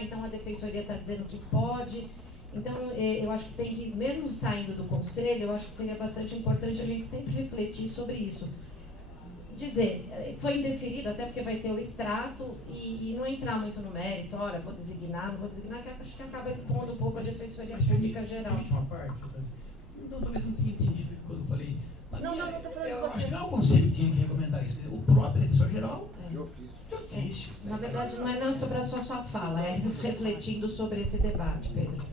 então a defensoria está dizendo que pode. Então, eu acho que tem que, mesmo saindo do conselho, eu acho que seria bastante importante a gente sempre refletir sobre isso. Dizer, foi indeferido, até porque vai ter o extrato, e não entrar muito no mérito, olha, vou designar, não vou designar, que acho que acaba expondo um pouco a Defensoria Pública Geral. Uma parte, então talvez não tenha entendido quando eu falei. Não estou falando de você. Acho que não é o conselho que tinha que recomendar isso, o próprio defensor geral. De ofício. De ofício. Na verdade, não é não sobre a sua fala, é refletindo sobre esse debate, Pedro.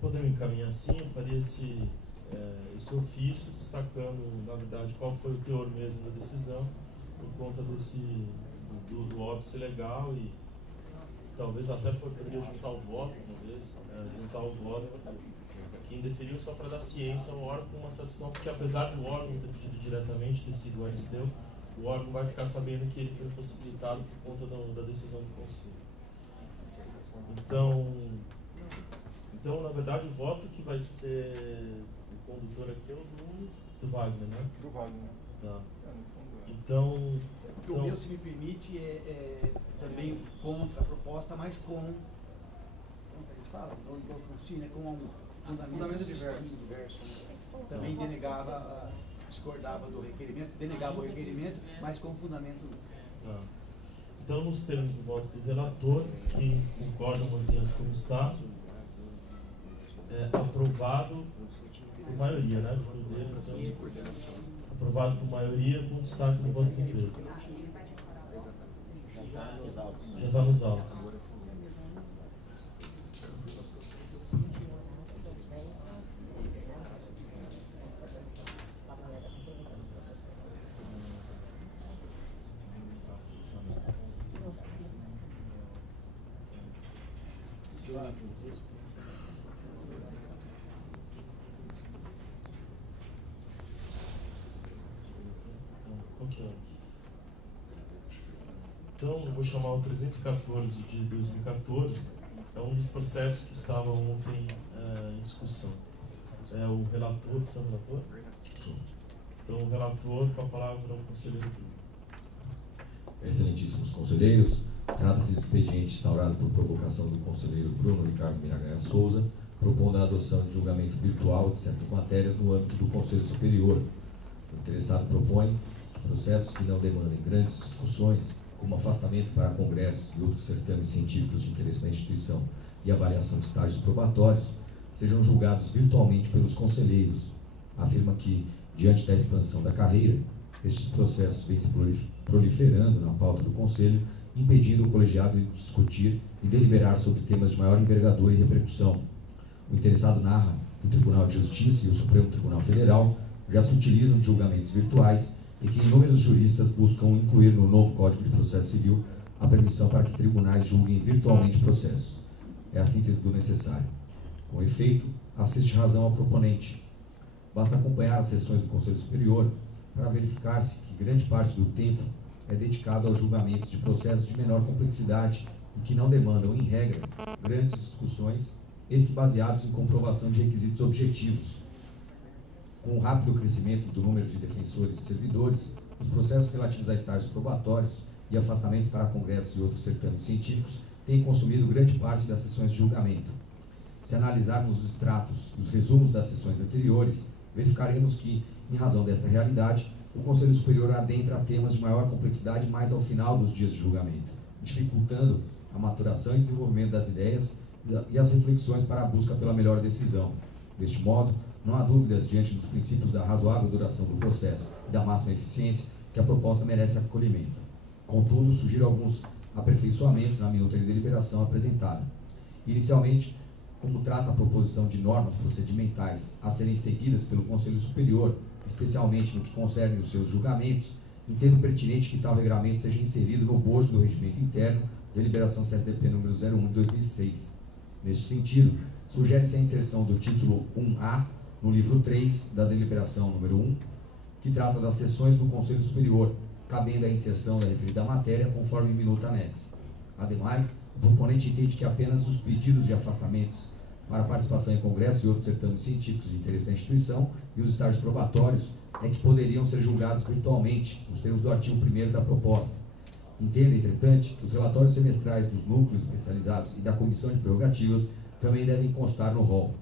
Podemos encaminhar assim, eu faria esse ofício destacando, na verdade, qual foi o teor mesmo da decisão, por conta do óbice legal, e talvez até poderia juntar o voto, talvez, juntar o voto, que indeferiu só para dar ciência ao órgão com uma sanção, porque apesar do órgão ter pedido diretamente, ter sido o Aristeu, o órgão vai ficar sabendo que ele foi possibilitado por conta da decisão do Conselho. Então, na verdade, o voto que vai ser o condutor aqui é o do Wagner, né? Do Wagner. Tá. Então, porque o meu, se me permite, é também contra a proposta, mas com, como a gente fala, com um fundamento diverso. Também discordava do requerimento, denegava o requerimento, mas com fundamento. Tá. Então, nos termos do voto do relator, que concorda mantendo-se como está, aprovado por maioria, né? Então, aprovado por maioria, com destaque do voto do Pedro. Já está nos autos. Então, eu vou chamar o 314 de 2014, é um dos processos que estavam ontem em discussão. É o relator, você é o relator? Então, o relator, com a palavra ao conselheiro público. Excelentíssimos conselheiros, trata-se de expediente instaurado por provocação do conselheiro Bruno Ricardo Miragaia Souza, propondo a adoção de julgamento virtual de certas matérias no âmbito do Conselho Superior. O interessado propõe processos que não demandem grandes discussões, como afastamento para congressos e outros certames científicos de interesse da instituição e avaliação de estágios probatórios, sejam julgados virtualmente pelos conselheiros. Afirma que, diante da expansão da carreira, estes processos vêm se proliferando na pauta do Conselho, impedindo o colegiado de discutir e deliberar sobre temas de maior envergadura e repercussão. O interessado narra que o Tribunal de Justiça e o Supremo Tribunal Federal já se utilizam de julgamentos virtuais e que inúmeros juristas buscam incluir no novo Código de Processo Civil a permissão para que tribunais julguem virtualmente processos. É a síntese do necessário. Com efeito, assiste razão ao proponente. Basta acompanhar as sessões do Conselho Superior para verificar-se que grande parte do tempo é dedicado aos julgamentos de processos de menor complexidade e que não demandam, em regra, grandes discussões, eis que baseados em comprovação de requisitos objetivos. Com o rápido crescimento do número de defensores e servidores, os processos relativos a estágios probatórios e afastamentos para congressos e outros certames científicos têm consumido grande parte das sessões de julgamento. Se analisarmos os extratos e os resumos das sessões anteriores, verificaremos que, em razão desta realidade, o Conselho Superior adentra a temas de maior complexidade mais ao final dos dias de julgamento, dificultando a maturação e desenvolvimento das ideias e as reflexões para a busca pela melhor decisão. Deste modo, não há dúvidas, diante dos princípios da razoável duração do processo e da máxima eficiência, que a proposta merece acolhimento. Contudo, sugiro alguns aperfeiçoamentos na minuta de deliberação apresentada. Inicialmente, como trata a proposição de normas procedimentais a serem seguidas pelo Conselho Superior, especialmente no que concerne os seus julgamentos, entendo pertinente que tal regramento seja inserido no bojo do regimento interno, deliberação CSDP número 01 de 2006. Neste sentido, sugere-se a inserção do título 1A no livro 3 da deliberação número 1, que trata das sessões do Conselho Superior, cabendo a inserção da referida matéria conforme minuta anexa. Ademais, o proponente entende que apenas os pedidos de afastamentos para participação em congresso e outros certames científicos de interesse da instituição e os estágios probatórios é que poderiam ser julgados virtualmente, nos termos do artigo 1º da proposta, Entendo, entretanto, que os relatórios semestrais dos núcleos especializados e da Comissão de Prerrogativas também devem constar no rol.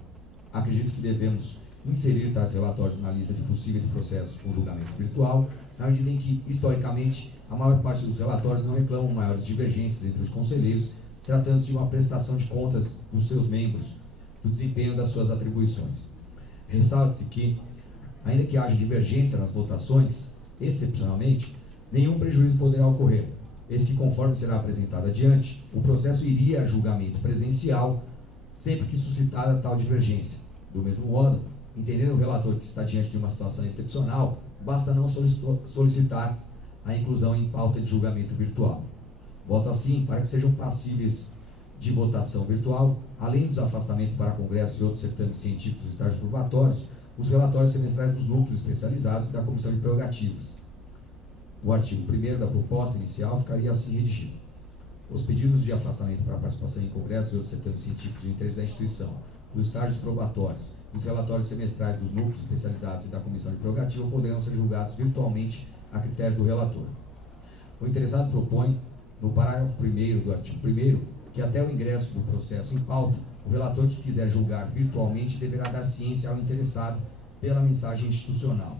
Acredito que devemos inserir tais relatórios na lista de possíveis processos com julgamento virtual, na medida em que, historicamente, a maior parte dos relatórios não reclamam maiores divergências entre os conselheiros, tratando-se de uma prestação de contas dos seus membros, do desempenho das suas atribuições. Ressalte-se que, ainda que haja divergência nas votações, excepcionalmente, nenhum prejuízo poderá ocorrer, eis que, conforme será apresentado adiante, o processo iria a julgamento presencial sempre que suscitada tal divergência. Do mesmo modo, entendendo o relator que está diante de uma situação excepcional, basta não solicitar a inclusão em pauta de julgamento virtual. Voto assim para que sejam passíveis de votação virtual, além dos afastamentos para congressos e outros certames científicos e estágios probatórios, os relatórios semestrais dos núcleos especializados e da Comissão de Prerrogativas. O artigo 1º da proposta inicial ficaria assim redigido. Os pedidos de afastamento para participação em congressos e outros certames científicos de interesse da instituição, os estágios probatórios e os relatórios semestrais dos núcleos especializados e da Comissão de Prerrogativa poderão ser julgados virtualmente a critério do relator. O interessado propõe, no parágrafo 1º do artigo 1º, que até o ingresso do processo em pauta, o relator que quiser julgar virtualmente deverá dar ciência ao interessado pela mensagem institucional.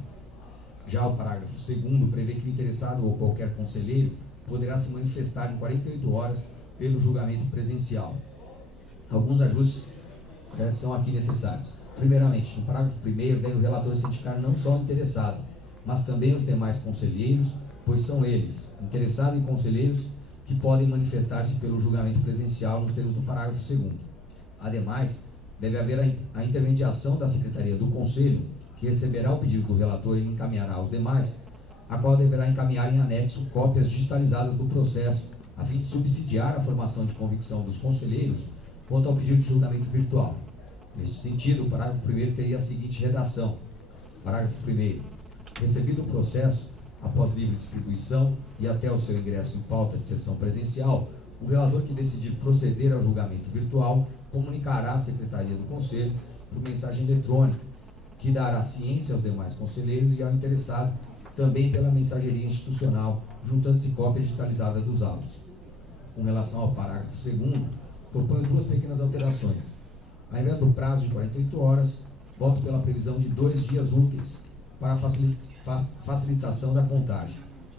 Já o parágrafo 2º prevê que o interessado ou qualquer conselheiro poderá se manifestar em 48 horas pelo julgamento presencial. Alguns ajustes são aqui necessários. Primeiramente, no parágrafo 1º, deve o relator cientificar não só o interessado, mas também os demais conselheiros, pois são eles, interessado e conselheiros, que podem manifestar-se pelo julgamento presencial nos termos do parágrafo 2º. Ademais, deve haver a intermediação da Secretaria do Conselho, que receberá o pedido do relator e encaminhará aos demais, a qual deverá encaminhar em anexo cópias digitalizadas do processo, a fim de subsidiar a formação de convicção dos conselheiros quanto ao pedido de julgamento virtual. Neste sentido, o parágrafo 1º teria a seguinte redação. Parágrafo 1º. Recebido o processo, após livre distribuição e até o seu ingresso em pauta de sessão presencial, o relator que decidir proceder ao julgamento virtual comunicará à Secretaria do Conselho por mensagem eletrônica, que dará ciência aos demais conselheiros e ao interessado também pela mensageria institucional, juntando-se cópia digitalizada dos autos. Com relação ao parágrafo 2º, proponho duas pequenas alterações. Ao invés do prazo de 48 horas, voto pela previsão de 2 dias úteis para a facilitação da contagem.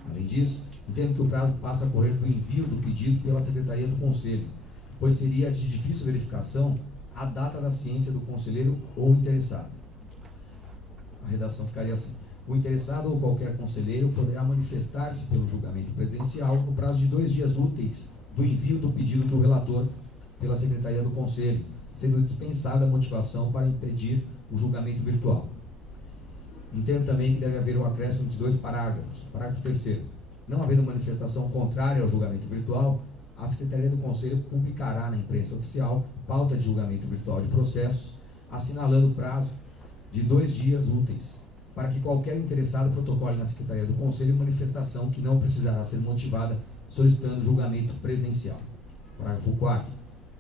Além disso, entendo que o prazo passa a correr do envio do pedido pela Secretaria do Conselho, pois seria de difícil verificação a data da ciência do conselheiro ou interessado. A redação ficaria assim. O interessado ou qualquer conselheiro poderá manifestar-se pelo julgamento presencial no prazo de 2 dias úteis do envio do pedido do relator pela Secretaria do Conselho, sendo dispensada a motivação para impedir o julgamento virtual. Entendo também que deve haver um acréscimo de 2 parágrafos. Parágrafo 3º. Não havendo manifestação contrária ao julgamento virtual, a Secretaria do Conselho publicará na imprensa oficial pauta de julgamento virtual de processos, assinalando o prazo de 2 dias úteis, para que qualquer interessado protocole na Secretaria do Conselho manifestação que não precisará ser motivada solicitando julgamento presencial. Parágrafo 4º.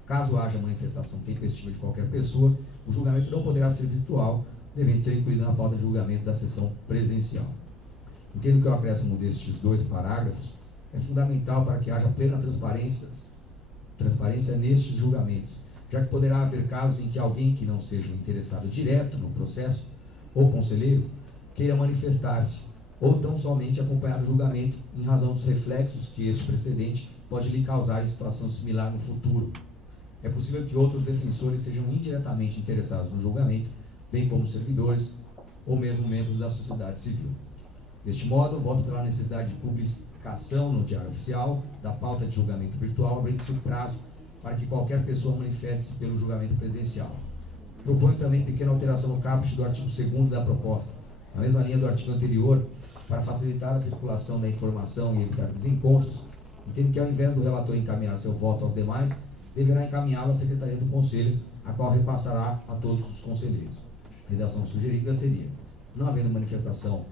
Caso haja manifestação tempestiva de qualquer pessoa, o julgamento não poderá ser virtual, devendo ser incluído na pauta de julgamento da sessão presencial. Entendo que o acréscimo destes 2 parágrafos é fundamental para que haja plena transparência nestes julgamentos, já que poderá haver casos em que alguém que não seja interessado direto no processo, ou conselheiro, queira manifestar-se, ou tão somente acompanhar o julgamento em razão dos reflexos que este precedente pode lhe causar em situação similar no futuro. É possível que outros defensores sejam indiretamente interessados no julgamento, bem como servidores ou mesmo membros da sociedade civil. Deste modo, voto pela necessidade de publicação no Diário Oficial da pauta de julgamento virtual, abrindo-se o prazo para que qualquer pessoa manifeste-se pelo julgamento presencial. Proponho também pequena alteração no caput do artigo 2º da proposta, na mesma linha do artigo anterior, para facilitar a circulação da informação e evitar desencontros. Entendo que, ao invés do relator encaminhar seu voto aos demais, deverá encaminhá-lo à Secretaria do Conselho, a qual repassará a todos os conselheiros. A redação sugerida seria: não havendo manifestação,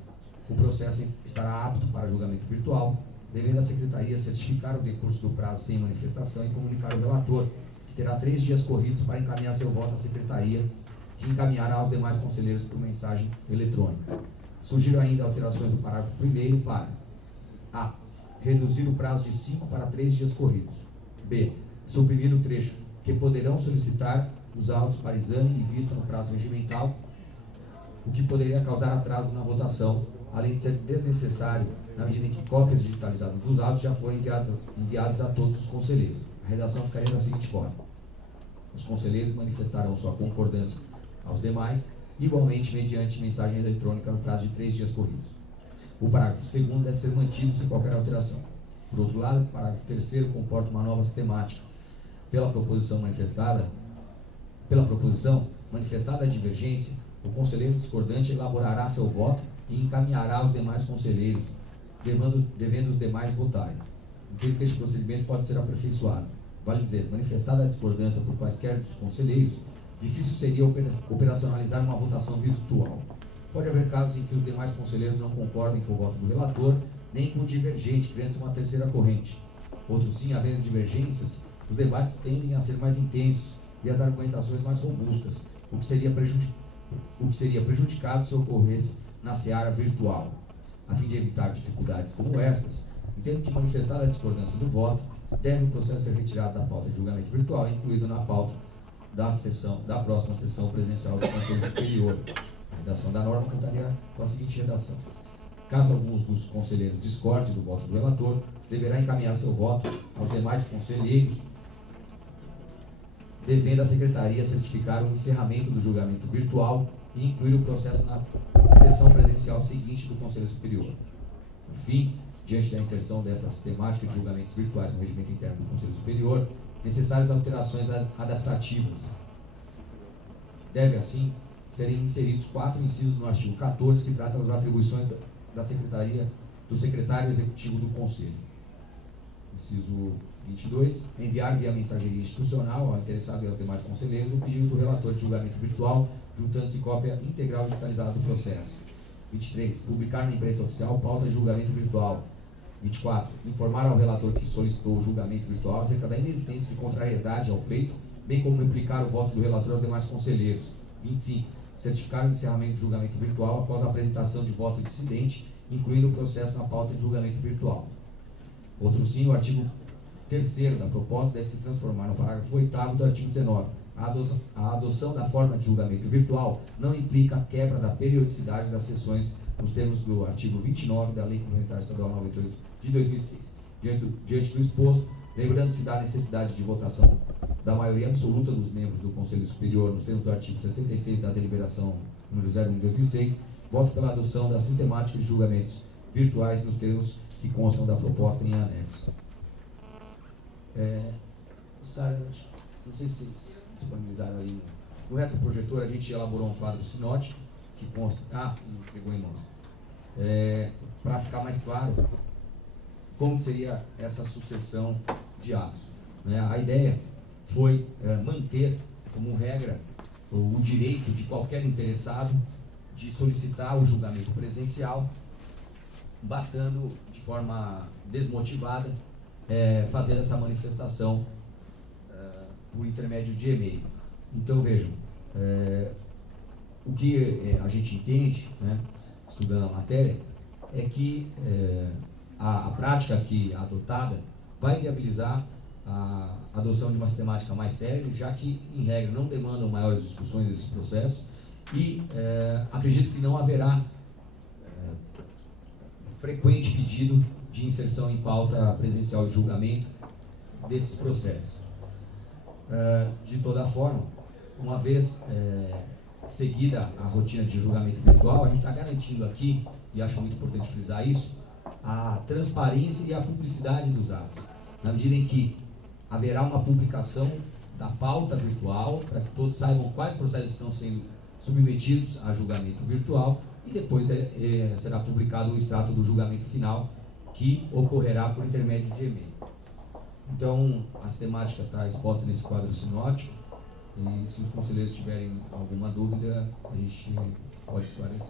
o processo estará apto para julgamento virtual, devendo a Secretaria certificar o decurso do prazo sem manifestação e comunicar ao relator, que terá 3 dias corridos para encaminhar seu voto à Secretaria, que encaminhará aos demais conselheiros por mensagem eletrônica. Sugiro ainda alterações do parágrafo 1º para: a. reduzir o prazo de 5 para 3 dias corridos. B. Suprimir o trecho que poderão solicitar os autos para exame e vista no prazo regimental, o que poderia causar atraso na votação, além de ser desnecessário na medida em que cópias digitalizadas dos autos já foram enviadas a todos os conselheiros. A redação ficaria da seguinte forma: os conselheiros manifestarão sua concordância aos demais, igualmente mediante mensagem eletrônica no prazo de 3 dias corridos. O parágrafo 2º deve ser mantido sem qualquer alteração. Por outro lado, o parágrafo 3º comporta uma nova sistemática. Pela proposição manifestada a divergência, o conselheiro discordante elaborará seu voto e encaminhará aos demais conselheiros, devendo os demais votarem. Entendo que este procedimento pode ser aperfeiçoado. Vale dizer, manifestada a discordância por quaisquer dos conselheiros, difícil seria operacionalizar uma votação virtual. Pode haver casos em que os demais conselheiros não concordem com o voto do relator, nem com o divergente, criando-se uma terceira corrente. Outros sim, havendo divergências, os debates tendem a ser mais intensos e as argumentações mais robustas, o que seria prejudicado se ocorresse na seara virtual. A fim de evitar dificuldades como estas, entendo que, manifestada a discordância do voto, deve o processo ser retirado da pauta de julgamento virtual e incluído na pauta da próxima sessão presencial do Conselho Superior. A redação da norma contaria com a seguinte redação: caso alguns dos conselheiros discordem do voto do relator, deverá encaminhar seu voto aos demais conselheiros, devendo a Secretaria certificar o encerramento do julgamento virtual e incluir o processo na sessão presencial seguinte do Conselho Superior. Por fim, diante da inserção desta sistemática de julgamentos virtuais no regimento interno do Conselho Superior, necessárias alterações adaptativas. Deve, assim, serem inseridos 4 incisos no artigo 14, que tratam das atribuições da Secretaria, do Secretário Executivo do Conselho. Inciso 22, enviar via mensageria institucional ao interessado e aos demais conselheiros o pedido do relator de julgamento virtual, juntando-se cópia integral digitalizada do processo. 23, publicar na imprensa oficial pauta de julgamento virtual. 24, informar ao relator que solicitou o julgamento virtual acerca da inexistência de contrariedade ao pleito, bem como implicar o voto do relator aos demais conselheiros. 25, certificar o encerramento do julgamento virtual após a apresentação de voto dissidente, incluindo o processo na pauta de julgamento virtual. Outro sim, o artigo 3º da proposta deve se transformar no parágrafo 8º do artigo 19. A adoção da forma de julgamento virtual não implica a quebra da periodicidade das sessões nos termos do artigo 29 da Lei Complementar Estadual 98 de 2006. Diante do exposto, lembrando-se da necessidade de votação da maioria absoluta dos membros do Conselho Superior nos termos do artigo 66 da Deliberação número 01 de 2006, voto pela adoção da sistemática de julgamentos virtuais nos termos que constam da proposta em anexo. Sara, não sei se vocês disponibilizaram aí no retroprojetor, a gente elaborou um quadro sinótico que consta. Pegou em mãos. Para ficar mais claro como seria essa sucessão de atos. A ideia foi manter como regra o direito de qualquer interessado de solicitar o julgamento presencial, bastando de forma desmotivada fazer essa manifestação por intermédio de e-mail. Então vejam, o que a gente entende, estudando a matéria, é que a prática aqui adotada vai viabilizar a adoção de uma sistemática mais séria, já que, em regra, não demandam maiores discussões desse processo e acredito que não haverá frequente pedido de inserção em pauta presencial de julgamento desses processos. De toda forma, uma vez seguida a rotina de julgamento virtual, a gente está garantindo aqui, e acho muito importante frisar isso, a transparência e a publicidade dos atos, na medida em que haverá uma publicação da pauta virtual, para que todos saibam quais processos estão sendo submetidos a julgamento virtual, e depois será publicado o extrato do julgamento final, que ocorrerá por intermédio de e-mail. Então, a sistemática está exposta nesse quadro sinótico, e se os conselheiros tiverem alguma dúvida, a gente pode esclarecer.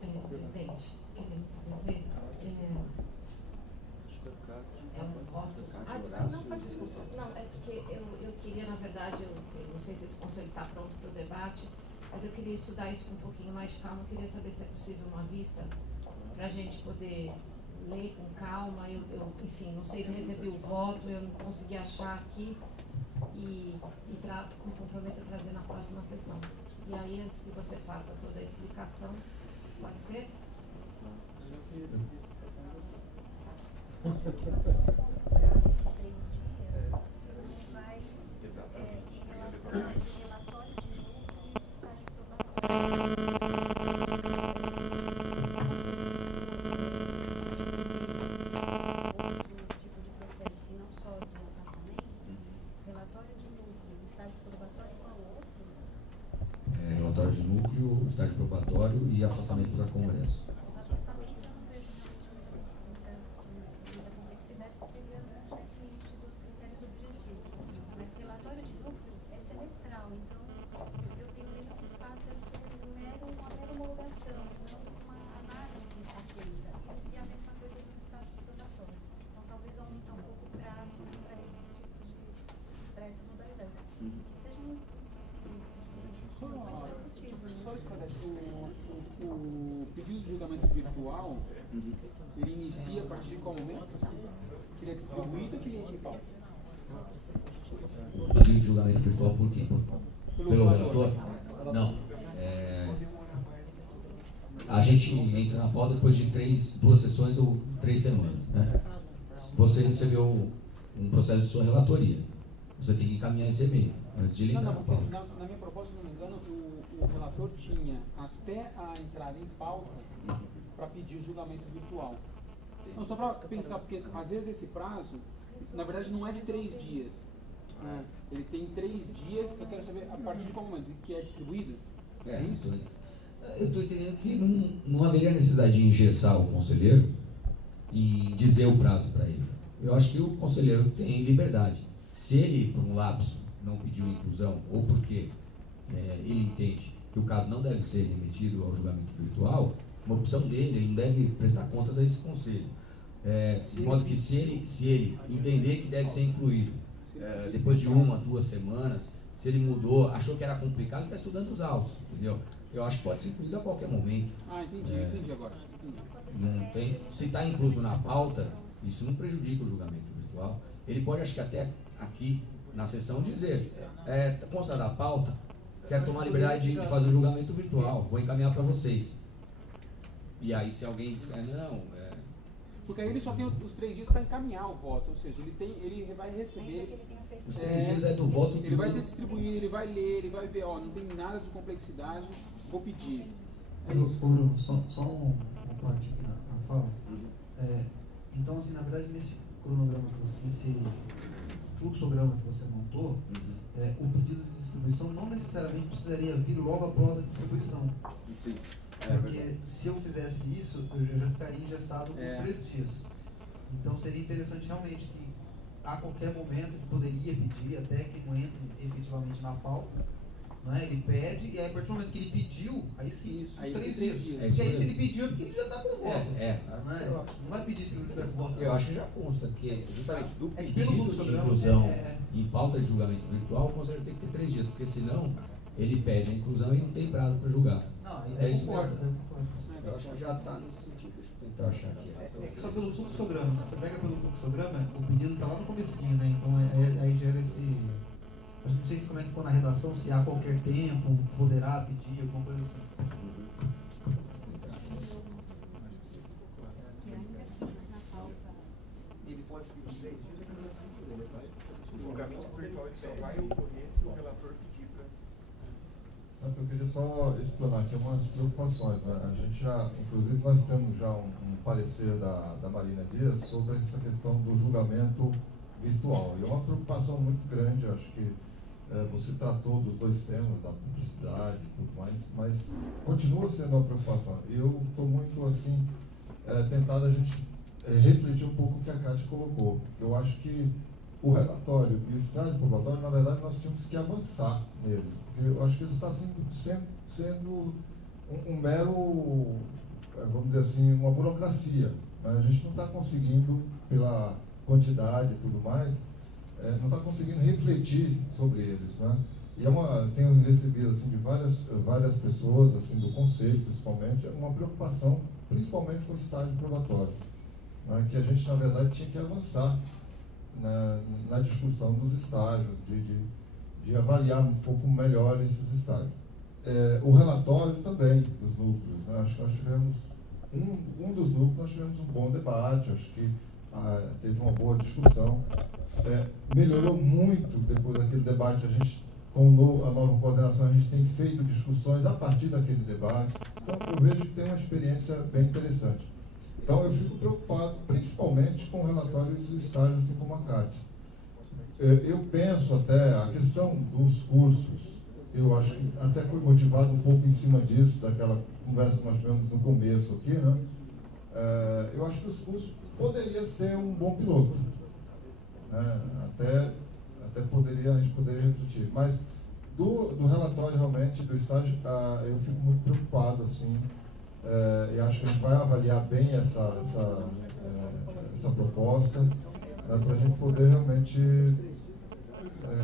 Presidente, queremos escrever. Não, é porque eu queria, na verdade, eu não sei se esse conselho está pronto para o debate, mas eu queria estudar isso com um pouquinho mais de calma. Eu queria saber se é possível uma vista para a gente poder ler com calma. Enfim, não sei se recebi o voto, eu não consegui achar aqui e me comprometo a trazer na próxima sessão. E aí, antes que você faça toda a explicação, pode ser? Relatório de núcleo, estágio probatório e afastamento para Congresso. Os afastamentos eu não vejo muita complexidade, que seria um checklist dos critérios objetivos. Mas relatório de núcleo é semestral, então eu tenho medo que passe a ser uma mera homologação, não uma análise feita. E a mesma coisa dos estágios probatórios. Então talvez aumentar um pouco o prazo para essas modalidades. Só esclarecer, o pedido de julgamento virtual, ele inicia a partir de qual momento? Que ele é distribuído, que ele falta? Pedido de julgamento virtual por quem? Pelo relator? Não. A gente entra na pauta depois de 2 sessões ou 3 semanas. Né? Você recebeu um processo de sua relatoria. Você tem que encaminhar esse e-mail antes de ligar. Na minha proposta, se não me engano, o relator tinha até a entrada em pauta para pedir o julgamento virtual. Não, só para pensar, porque às vezes esse prazo, na verdade, não é de 3 dias. Né? Ele tem 3 dias, eu quero saber a partir de qual momento que é distribuído. É isso. Eu estou entendendo que não haveria necessidade de engessar o conselheiro e dizer o prazo para ele. Eu acho que o conselheiro tem liberdade. Se ele, por um lapso, não pediu inclusão, ou porque ele entende que o caso não deve ser remetido ao julgamento virtual, uma opção dele, ele não deve prestar contas a esse conselho. De modo que se ele entender que deve ser incluído, depois de 1 a 2 semanas, se ele mudou, achou que era complicado, ele está estudando os autos, entendeu? Eu acho que pode ser incluído a qualquer momento. Entendi agora. Não tem, se está incluso na pauta, isso não prejudica o julgamento virtual. Ele pode, acho que até aqui na sessão, dizer, consta da pauta, quero tomar a liberdade de fazer o julgamento virtual, vou encaminhar para vocês. E aí, se alguém disser não... Porque aí ele só tem os 3 dias para encaminhar o voto, ou seja, ele vai receber... Os 3 dias é do voto... Ele vai ter distribuído, ele vai ler, ele vai ver, não tem nada de complexidade, vou pedir. É isso. Bruno, só um corte aqui na fala. Então, assim, na verdade, nesse cronograma, nesse fluxograma que você montou, o pedido de distribuição não necessariamente precisaria vir logo após a distribuição. Sim. Porque se eu fizesse isso, eu já ficaria engessado com os 3 dias. Então seria interessante realmente que a qualquer momento ele poderia pedir, até que não entre efetivamente na pauta, não é? Ele pede, e aí a partir do momento que ele pediu, aí sim, os 3 dias. Porque aí se ele pediu é porque ele já está com o voto. Não vai pedir se ele não tivesse voto. Eu acho que já consta, que justamente do pedido de inclusão em pauta de julgamento virtual, o conselheiro tem que ter 3 dias, porque senão ele pede a inclusão e não tem prazo para julgar. Não, isso concordo. Eu acho que já está nesse sentido. Deixa eu tentar achar aqui. É que só pelo fluxograma. Você pega pelo fluxograma, o pedido está lá no comecinho, né? Então aí gera esse... Eu não sei se como é que ficou na redação, se há qualquer tempo, poderá pedir, alguma coisa assim. Ele pode pedir os 3 dias e não. O julgamento virtual só vai ocorrer se o relator pedir para... Eu queria só explanar aqui umas preocupações. Né? A gente já, inclusive, nós temos já um parecer da Marina Dias sobre essa questão do julgamento virtual. E é uma preocupação muito grande, acho que você tratou dos 2 temas, da publicidade e tudo mais, mas continua sendo uma preocupação. Eu estou muito, assim, tentado a gente refletir um pouco o que a Cátia colocou. Eu acho que o relatório e o estágio probatório, na verdade, nós tínhamos que avançar nele. Eu acho que ele está sendo um mero, vamos dizer assim, uma burocracia. Né? A gente não está conseguindo, pela quantidade e tudo mais, não está conseguindo refletir sobre eles. Né? E tenho recebido assim, de várias pessoas, assim, do Conselho principalmente, uma preocupação, principalmente com o estágio probatório. né, que a gente, na verdade, tinha que avançar na discussão dos estágios, de avaliar um pouco melhor esses estágios. O relatório também dos núcleos, né? Acho que nós tivemos um dos núcleos, nós tivemos um bom debate, acho que teve uma boa discussão. Melhorou muito depois daquele debate. A gente, com a nova coordenação, a gente tem feito discussões a partir daquele debate. Então, eu vejo que tem uma experiência bem interessante. Então, eu fico preocupado, principalmente, com o relatório dos estágios, assim como a Cátia. Eu penso até, a questão dos cursos, eu acho que até foi motivado um pouco em cima disso, daquela conversa que nós tivemos no começo aqui, né? Eu acho que os cursos poderia ser um bom piloto, né? Até a gente poderia refletir. Mas do relatório, realmente, do estágio, eu fico muito preocupado, assim, e acho que a gente vai avaliar bem essa proposta, né, para a gente poder realmente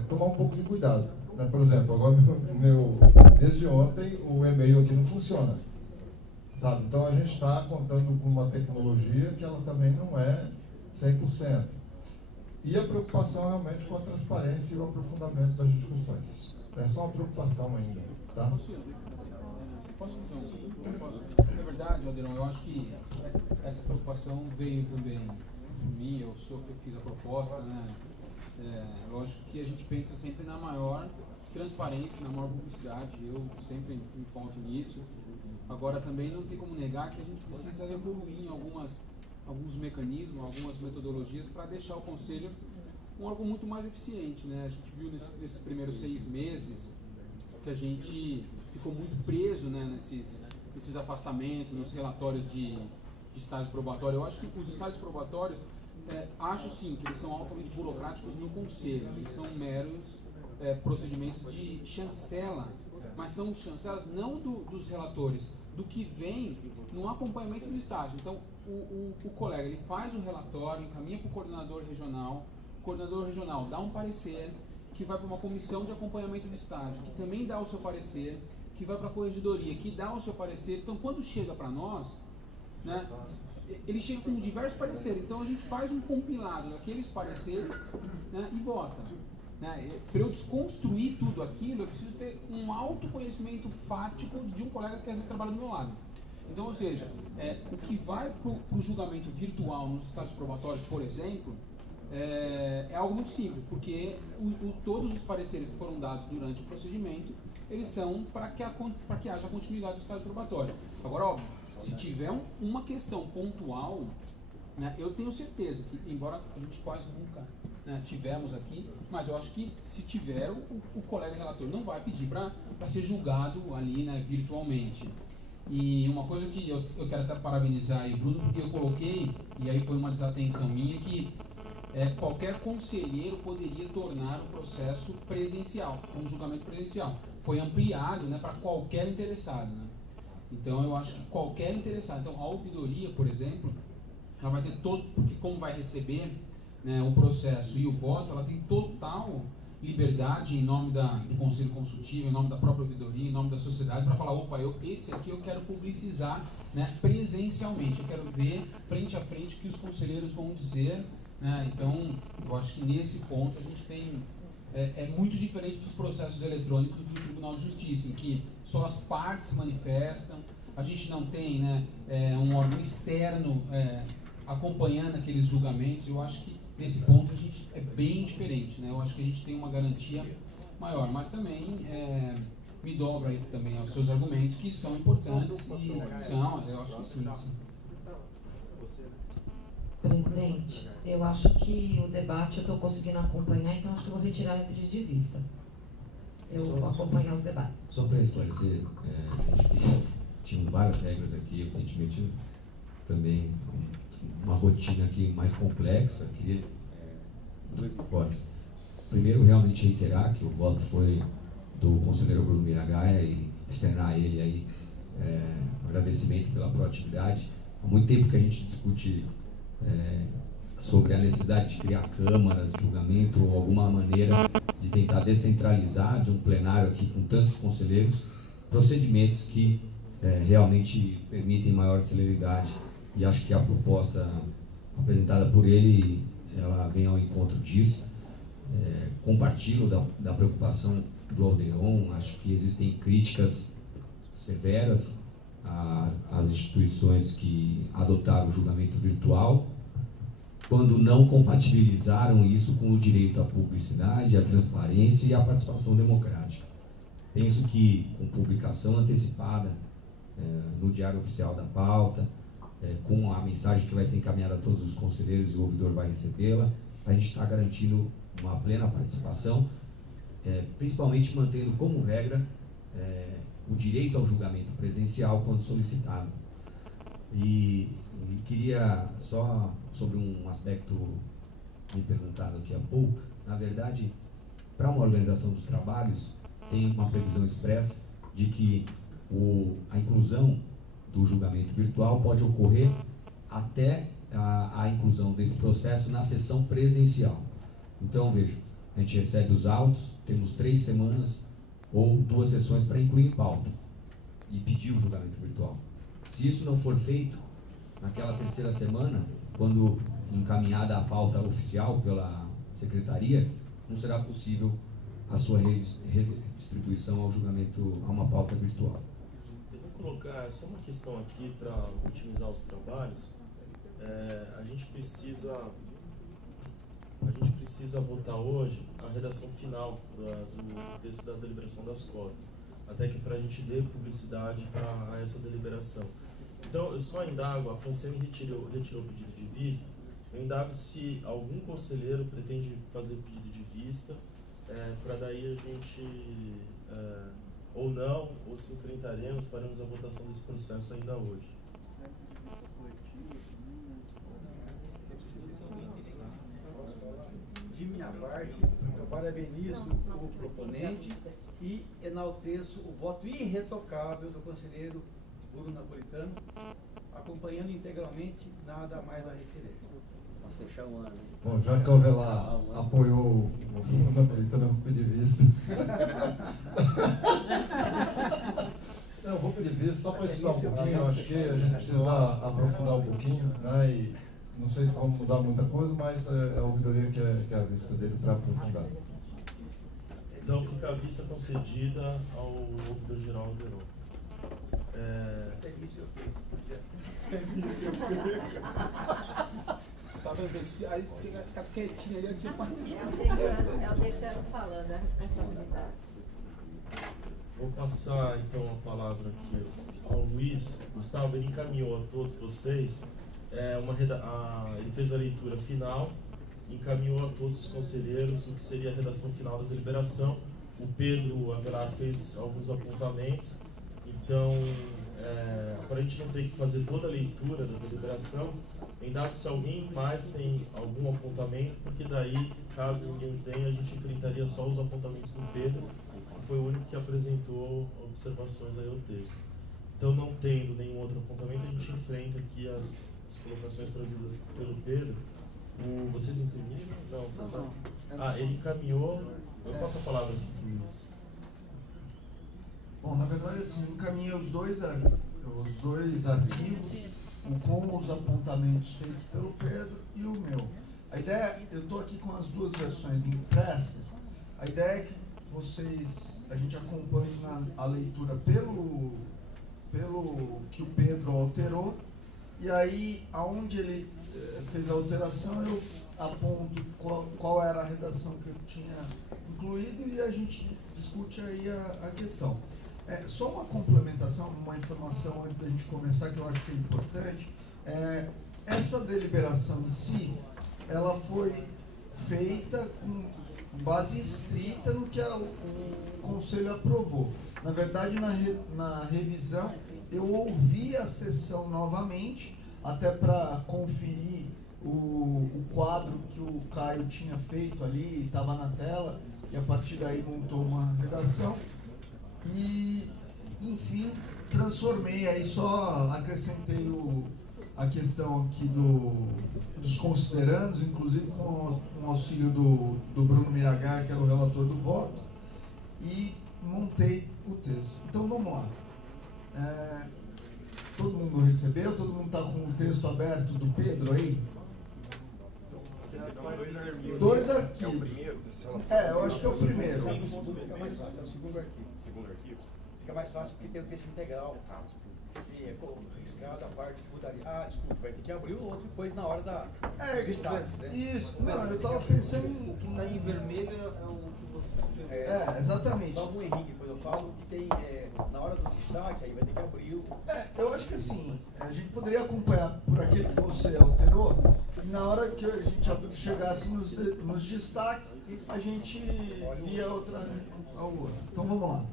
tomar um pouco de cuidado. Né? Por exemplo, agora desde ontem o e-mail aqui não funciona. Sabe? Então a gente está contando com uma tecnologia que ela também não é 100%. E a preocupação realmente com a transparência e o aprofundamento das discussões. É só uma preocupação ainda. Tá? Posso fazer Na verdade, Aldeirão, eu acho que essa preocupação veio também de mim, eu fiz a proposta, né? Lógico que a gente pensa sempre na maior transparência, na maior publicidade, eu sempre me pauto nisso. Agora também não tem como negar que a gente precisa evoluir em alguns mecanismos, algumas metodologias para deixar o Conselho um órgão muito mais eficiente, né? A gente viu nesses primeiros 6 meses que a gente ficou muito preso, né, nesses afastamentos, nos relatórios de estágio probatório. Eu acho que os estágios probatórios, acho sim que eles são altamente burocráticos no Conselho, eles são meros procedimentos de chancela, mas são chancelas não dos relatores, do que vem no acompanhamento do estágio. Então, o colega ele faz o relatório, encaminha para o coordenador regional dá um parecer, que vai para uma comissão de acompanhamento do estágio, que também dá o seu parecer, que vai para a corregedoria, que dá o seu parecer. Então, quando chega para nós, né, ele chega com diversos pareceres. Então, a gente faz um compilado daqueles pareceres, né, e vota. Né? Para eu desconstruir tudo aquilo, eu preciso ter um autoconhecimento fático de um colega que às vezes trabalha do meu lado. Então, ou seja, o que vai para o julgamento virtual nos estágios probatórios, por exemplo, é algo muito simples, porque todos os pareceres que foram dados durante o procedimento, eles são para que haja continuidade do estágio probatório. Agora, óbvio, se tiver uma questão pontual, né, eu tenho certeza que, embora a gente quase nunca tivemos aqui, mas eu acho que se tiver, o colega relator não vai pedir para ser julgado ali, né, virtualmente. E uma coisa que eu quero até parabenizar aí, Bruno, porque eu coloquei, e aí foi uma desatenção minha, que qualquer conselheiro poderia tornar o processo presencial, um julgamento presencial. Foi ampliado, né, para qualquer interessado. Né? Então, eu acho que qualquer interessado. Então, a ouvidoria, por exemplo, ela vai ter porque como vai receber, né, o processo e o voto, ela tem total liberdade em nome do Conselho Consultivo, em nome da própria ouvidoria, em nome da sociedade, para falar, opa, esse aqui eu quero publicizar, né, presencialmente, eu quero ver frente a frente o que os conselheiros vão dizer. Então, eu acho que nesse ponto a gente tem... É muito diferente dos processos eletrônicos do Tribunal de Justiça, em que só as partes se manifestam, a gente não tem, né, um órgão externo acompanhando aqueles julgamentos. Eu acho que nesse ponto a gente é bem diferente, né? Eu acho que a gente tem uma garantia maior, mas também me dobra aí também aos seus argumentos, que são importantes e são, eu acho que sim. Presidente, eu acho que o debate eu estou conseguindo acompanhar, então acho que eu vou retirar o pedido de vista. Eu vou acompanhar os debates. Só para esclarecer, a gente tinha várias regras aqui, evidentemente também uma rotina aqui mais complexa, aqui, dois fortes. Primeiro, realmente reiterar que o voto foi do conselheiro Bruno Miragaia e externar a ele aí agradecimento pela proatividade. Há muito tempo que a gente discute sobre a necessidade de criar câmaras de julgamento ou alguma maneira de tentar descentralizar de um plenário aqui com tantos conselheiros procedimentos que realmente permitem maior celeridade, e acho que a proposta apresentada por ele, ela vem ao encontro disso. Compartilho da preocupação do Alderon. Acho que existem críticas severas às instituições que adotaram o julgamento virtual, quando não compatibilizaram isso com o direito à publicidade, à transparência e à participação democrática. Penso que com publicação antecipada no Diário Oficial da Pauta, com a mensagem que vai ser encaminhada a todos os conselheiros e o ouvidor vai recebê-la, a gente está garantindo uma plena participação, principalmente mantendo como regra o direito ao julgamento presencial quando solicitado. E queria só, sobre um aspecto me perguntado aqui há pouco, na verdade, para uma organização dos trabalhos, tem uma previsão expressa de que a inclusão do julgamento virtual pode ocorrer até a inclusão desse processo na sessão presencial. Então, veja, a gente recebe os autos, temos 3 semanas ou 2 sessões para incluir em pauta e pedir o julgamento virtual. Se isso não for feito naquela 3ª semana, quando encaminhada a pauta oficial pela secretaria, não será possível a sua redistribuição ao julgamento, a uma pauta virtual. Eu vou colocar só uma questão aqui para otimizar os trabalhos. A gente precisa votar hoje a redação final do texto da deliberação das cotas, até que para a gente dê publicidade a essa deliberação. Então, eu só indago, a Franciane retirou o pedido de vista, eu indago se algum conselheiro pretende fazer pedido de vista, para daí a gente, ou não, ou se enfrentaremos, faremos a votação desse processo ainda hoje. De minha parte, eu parabenizo o proponente e enalteço o voto irretocável do conselheiro Bruno Napolitano, acompanhando integralmente, nada mais a requerer. Para fechar o ano. Bom, já que o Avelar apoiou o Bruno Napolitano, eu vou pedir vista. Não, eu vou pedir vista só para estudar um pouquinho. Eu acho que a gente precisa aprofundar um pouquinho, né? E não sei se vamos mudar muita coisa, mas a ouvidoria que é a vista dele para aprofundar. Então, fica a vista concedida ao ouvidor-geral Alderon. Tá vendo? Aí fica quietinho ali, eu tinha mais. É o decano falando, a responsabilidade. Vou passar então a palavra aqui ao Luiz. Gustavo, ele encaminhou a todos vocês, ele fez a leitura final, encaminhou a todos os conselheiros o que seria a redação final da deliberação. O Pedro Avelar fez alguns apontamentos, então, para a gente não ter que fazer toda a leitura da deliberação, indago se alguém mais tem algum apontamento, porque daí, caso ninguém tenha, a gente enfrentaria só os apontamentos do Pedro, que foi o único que apresentou observações aí ao texto. Então, não tendo nenhum outro apontamento, a gente enfrenta aqui as colocações trazidas pelo Pedro. Vocês imprimiram? Não. Ele encaminhou. Eu passo a palavra aqui para o Luiz. Bom, na verdade, assim, eu encaminhei os dois arquivos com os apontamentos feitos pelo Pedro e o meu. A ideia, eu estou aqui com as 2 versões impressas, a ideia é que a gente acompanhe a leitura pelo que o Pedro alterou, e aí, aonde ele fez a alteração, eu aponto qual era a redação que eu tinha incluído e a gente discute aí a questão. Só uma complementação, uma informação antes da gente começar que eu acho que é importante. Essa deliberação em si, ela foi feita com base estrita no que o Conselho aprovou. Na verdade, na revisão, eu ouvi a sessão novamente, até para conferir o quadro que o Caio tinha feito ali, estava na tela, e a partir daí montou uma redação. E, enfim, transformei, aí só acrescentei a questão aqui dos considerandos, inclusive com o auxílio do Bruno Miragaya, que era o relator do voto, e montei o texto. Então, vamos lá. Todo mundo recebeu? Todo mundo está com o texto aberto do Pedro aí? Vocês dão 2 arquivos. 2 É o arquivos. primeiro? Eu acho que é o primeiro. Fica mais fácil, é o segundo arquivo. Segundo arquivo? Fica mais fácil porque tem o texto integral. E é riscado a parte que mudaria. Desculpa, vai ter que abrir o outro depois na hora dos destaques, né? Isso, não, eu tava pensando O que está em vermelho é o que você exatamente. Só do Henrique, depois eu falo que tem, na hora do destaque, aí vai ter que abrir o... Eu acho que assim, a gente poderia acompanhar por aquele que você alterou, e na hora que a gente chegasse nos destaques, a gente via a outra. Então vamos lá.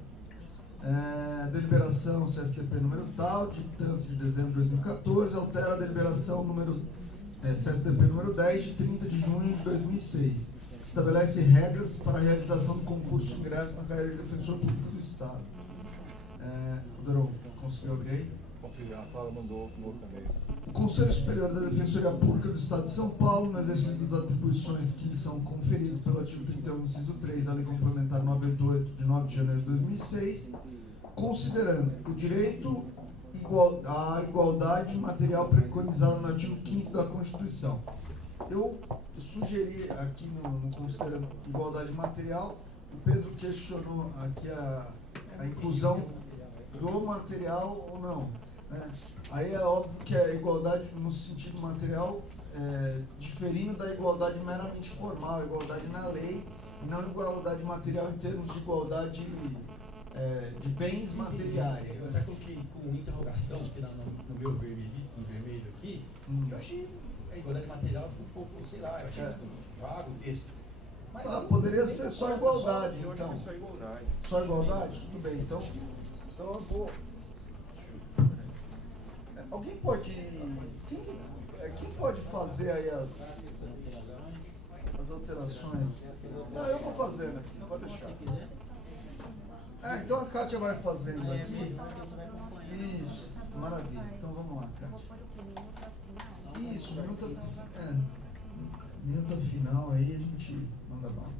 Deliberação CSTP número tal, de tanto de dezembro de 2014, altera a deliberação número CSTP número 10, de 30 de junho de 2006. Estabelece regras para a realização do concurso de ingresso na carreira de defensor público do Estado. Poderou, conseguiu abrir aí? Consegui, a Fala mandou também. O Conselho Superior da Defensoria Pública do Estado de São Paulo, no exercício das atribuições que lhe são conferidas pelo artigo 31, inciso 3, da Lei Complementar 988, de 9 de janeiro de 2006, considerando o direito à igualdade material preconizado no artigo 5º da Constituição. Eu sugeri aqui no considerando igualdade material, o Pedro questionou aqui a inclusão do material ou não, né? Aí é óbvio que a igualdade no sentido material diferindo da igualdade meramente formal, igualdade na lei, e não igualdade material em termos de igualdade de bens materiais. Eu até coloquei com interrogação aqui no meu vermelho aqui, eu achei a igualdade material ficou um pouco, sei lá, eu achei muito vago o texto. Mas poderia ser só igualdade, Eu então. acho que é só igualdade. Só igualdade? Tudo bem, então eu vou... Alguém pode... Quem pode fazer aí as alterações? Não, eu vou fazendo aqui, pode deixar. Então a Kátia vai fazendo aqui. Isso, maravilha. Então vamos lá, Kátia. Isso, minuto final aí a gente manda bala.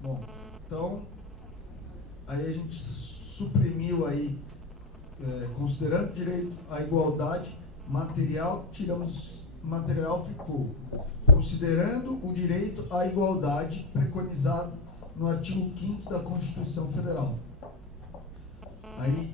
Bom, então aí a gente suprimiu aí, considerando direito à igualdade material, tiramos material, ficou considerando o direito à igualdade preconizado no artigo 5º da Constituição Federal. Aí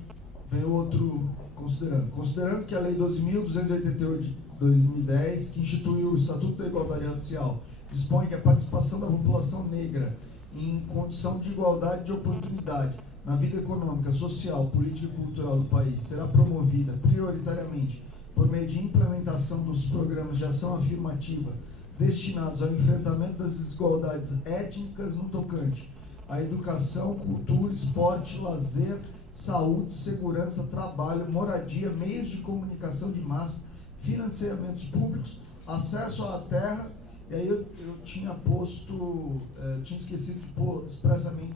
vem o outro considerando que a Lei 12.288 de 2010, que instituiu o Estatuto da Igualdade Racial, dispõe que a participação da população negra em condição de igualdade de oportunidade na vida econômica, social, política e cultural do país será promovida prioritariamente por meio de implementação dos programas de ação afirmativa destinados ao enfrentamento das desigualdades étnicas no tocante à educação, cultura, esporte, lazer, saúde, segurança, trabalho, moradia, meios de comunicação de massa, financiamentos públicos, acesso à terra. E aí eu tinha posto, tinha esquecido de pôr expressamente,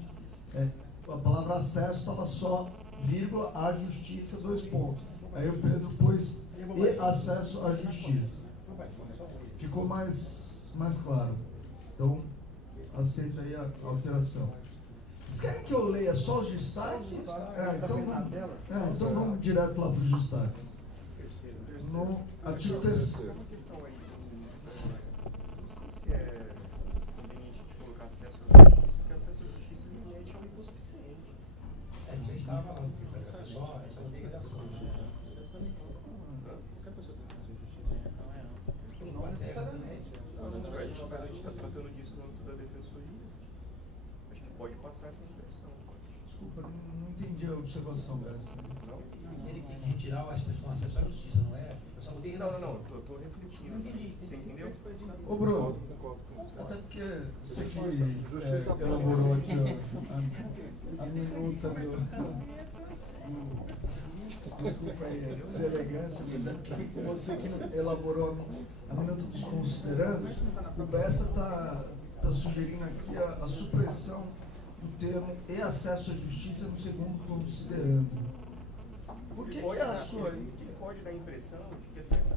a palavra acesso estava só, vírgula, à justiça, 2 pontos. Aí o Pedro pôs e acesso à justiça. Ficou mais claro. Então, aceita aí a alteração. Vocês querem que eu leia só os destaques? Então vamos direto lá para os destaques. No artigo 3º. Se é conveniente de colocar acesso à justiça, porque acesso à justiça realmente é um hipossuficiente. Já estava falando que isso é só obrigação. Qualquer pessoa tem acesso à justiça. Não necessariamente. Mas a gente está tratando disso no âmbito da defensoria. Acho que pode passar essa impressão. Desculpa, não entendi a observação dessa. Não? Ele tem que retirar a expressão acesso à justiça, não é? Eu só botei redação. Não, estou refletindo. Não entendi. Você entendeu? Ô Bruno, até porque você que elaborou aqui a minuta desculpa aí, deselegância, porque você que elaborou a minuta dos considerandos, o Bessa está sugerindo aqui a supressão do termo e acesso à justiça no segundo considerando. Por que é a sua? Ele pode dar a impressão de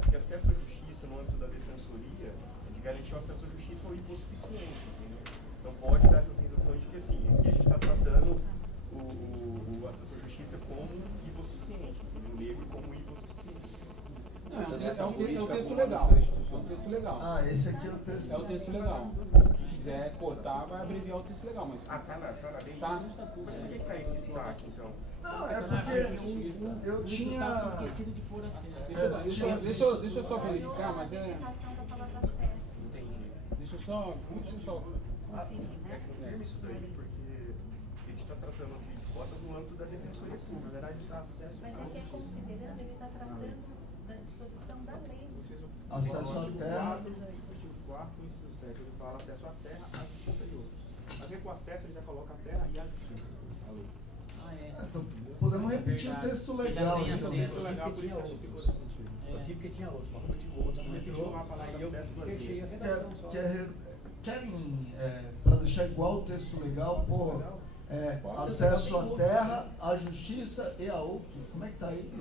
que acesso à justiça no âmbito da defensoria, de garantir o acesso à justiça é o hipossuficiente, entendeu? Então pode dar essa sensação de que assim, aqui a gente está tratando o acesso à justiça como hipossuficiente, o negro como hipossuficiente. Não, é um texto legal. É um texto legal. Ah, esse aqui é o texto. É o texto legal. Se quiser cortar, vai abreviar o texto legal. Mas tá na lei? Tá. Mas por que tá esse destaque, então? Não, é porque eu tinha... esquecido de pôr assim. Deixa eu só verificar, mas é... Digitação da palavra acesso. Deixa eu só... Conferir, né? Confirma isso daí, porque a gente está tratando de cotas no âmbito da Defensoria Pública. Na verdade, está acesso... Mas é que é considerando, ele está tratando da disposição da lei. Acesso à terra. Artigo 4º, inciso 7, ele fala acesso à terra, à justiça e outros. Mas aí com acesso ele já coloca a terra e a justiça. A lei. Então, podemos repetir o texto legal. O texto legal, por isso que ficou esse sentido. Eu sei porque tinha outros, mas repetiu outros. Não repetiu a palavra acesso duas vezes. Querem, para deixar igual o texto legal, pô, acesso à terra, à justiça e a outro. Como é que tá aí?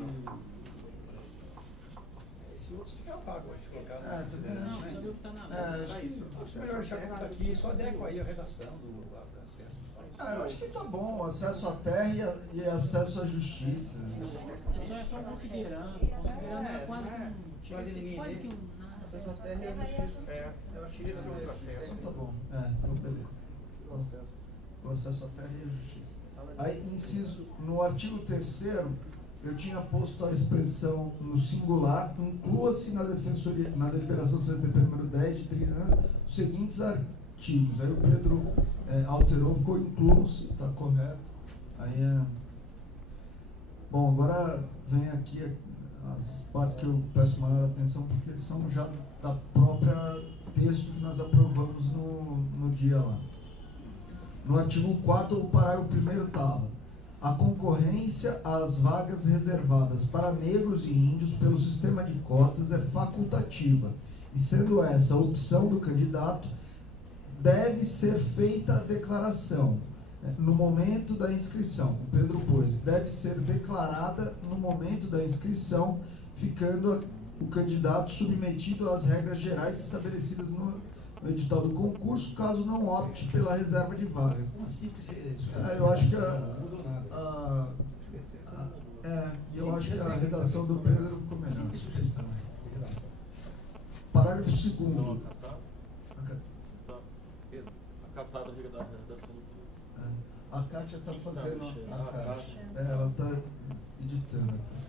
Esse outro fica vago, a gente colocar. Não, precisa ver o que tá na lei. Acho melhor deixar como aqui, só adequa aí a redação do acesso. Eu acho que tá bom, acesso à terra e acesso à justiça. É só considerando é quase que um... Acesso à terra e a justiça. Eu achei esse outro acesso. Então tá bom, então beleza. O acesso à terra e a justiça. Aí, inciso, no artigo 3º, eu tinha posto a expressão no singular, inclua-se na defensoria, na deliberação CNTP número 10 de 30, os seguintes artigos. Aí o Pedro alterou, ficou inclua-se, está correto. Aí bom, agora vem aqui as partes que eu peço maior atenção, porque são já da própria texto que nós aprovamos no dia lá. No artigo 4º, o parágrafo 1º estava: a concorrência às vagas reservadas para negros e índios pelo sistema de cotas é facultativa, e sendo essa a opção do candidato, deve ser feita a declaração no momento da inscrição. O Pedro pôs, deve ser declarada no momento da inscrição, ficando o candidato submetido às regras gerais estabelecidas no edital do concurso, caso não opte pela reserva de vagas. Eu acho que eu acho que a redação do Pedro ficou melhor. Parágrafo 2º. Acatada a redação do Pedro. A Kátia está fazendo ela está editando aqui.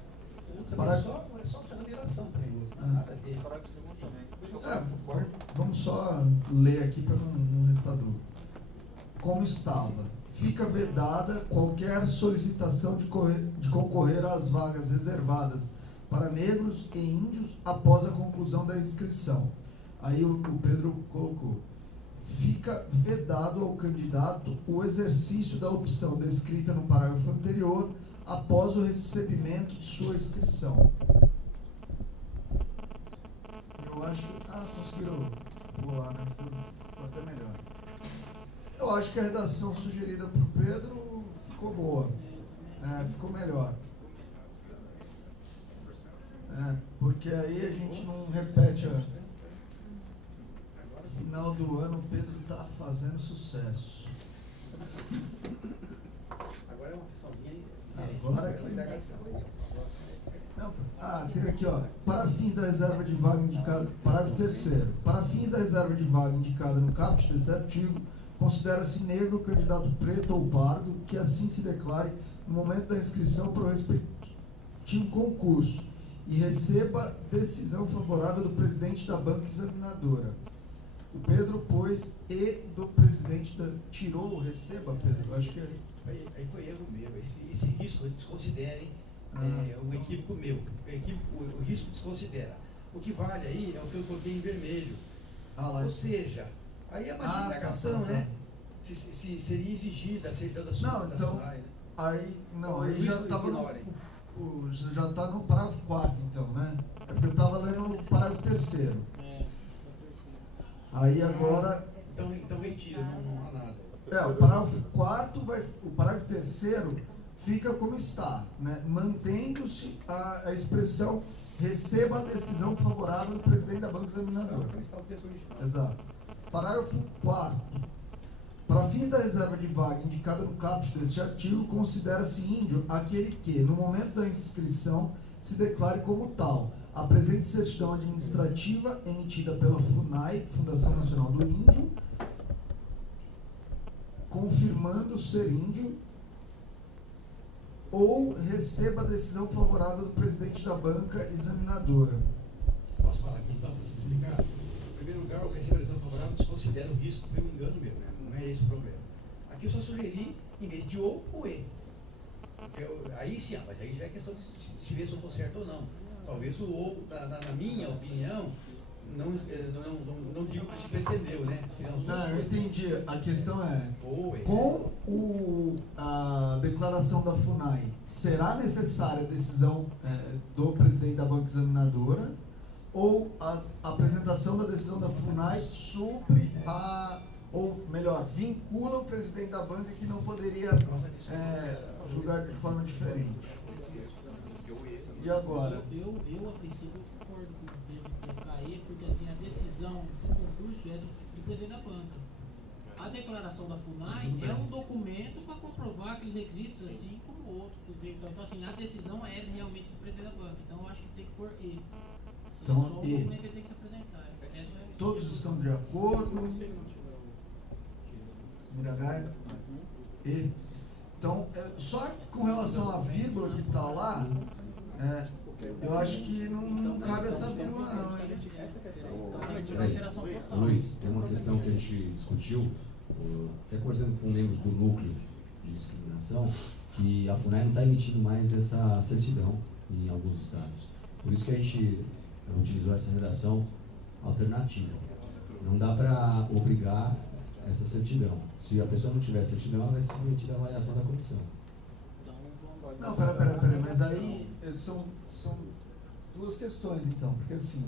É só fazer redação também, nada a ver. Parágrafo 2º também. Vamos só ler aqui para não restar dúvida. Como estava: fica vedada qualquer solicitação de concorrer às vagas reservadas para negros e índios após a conclusão da inscrição. Aí o Pedro colocou: fica vedado ao candidato o exercício da opção descrita no parágrafo anterior após o recebimento de sua inscrição. Eu acho... conseguiram pular, né? Ficou até melhor. Eu acho que a redação sugerida para o Pedro ficou boa. Ficou melhor. Porque aí a gente não repete no final do ano o Pedro está fazendo sucesso. Agora é uma pessoinha aí. Agora que... tem aqui, ó. Para fins da reserva de vaga indicada, parágrafo 3º. Para fins da reserva de vaga indicada no caput desse artigo, considera-se negro o candidato preto ou pardo que assim se declare no momento da inscrição para o respectivo concurso e receba decisão favorável do presidente da banca examinadora. O Pedro pôs e do presidente da... Tirou o receba, Pedro? Eu acho que aí foi erro meu. Esse risco desconsiderem. Um equívoco meu. O risco desconsidera. O que vale aí é o que eu coloquei em vermelho. Ou seja, aí é mais indagação, né? Se seria exigida a certidão da sua. Não, então. Aí já estava já está no parágrafo 4º, então, né? É porque eu estava lendo o parágrafo 3º. Aí agora. Então retira, não há nada. O parágrafo 4º o parágrafo 3º fica como está, né? Mantendo-se a expressão receba a decisão favorável do presidente da banca examinadora. Exato. Parágrafo 4º. Para fins da reserva de vaga indicada no caput deste artigo, considera-se índio aquele que, no momento da inscrição, se declare como tal, a presente certidão administrativa emitida pela FUNAI, Fundação Nacional do Índio, confirmando ser índio, ou receba a decisão favorável do presidente da banca examinadora. Posso falar aqui então, para explicar? Em primeiro lugar, o receber a decisão favorável desconsidera o risco, foi um engano meu, né? Não é esse o problema. Aqui eu só sugeri, em vez de ou e. Aí sim, mas aí já é questão de se ver se eu estou certo ou não. Talvez o ou, na minha opinião, não digo que se pretendeu, né? Não, eu entendi. A questão é, com a declaração da FUNAI, será necessária a decisão do presidente da banca examinadora, ou a apresentação da decisão da FUNAI supre ou melhor, vincula o presidente da banca que não poderia julgar de forma diferente. E agora? Eu a princípio, concordo com o CAE, porque assim, a decisão do concurso é do presidente da banca. A declaração da FUNAI é um documento para comprovar aqueles requisitos, assim como outros. Então, assim, a decisão é realmente do presidente da banca. Então, eu acho que tem que pôr E. Assim, então, só o documento que tem que se apresentar. Todos estão de acordo? Miragais? E. Então, só com relação à vírgula que está lá, eu acho que não cabe essa vírgula não. Luiz, tem uma questão que a gente discutiu, até conversando com membros do núcleo de discriminação, que a FUNAI não está emitindo mais essa certidão em alguns estados. Por isso que a gente utilizou essa redação alternativa. Não dá para obrigar essa certidão. Se a pessoa não tiver certidão, ela vai ser submetida à avaliação da comissão. Não, pera, mas aí são duas questões então, porque assim,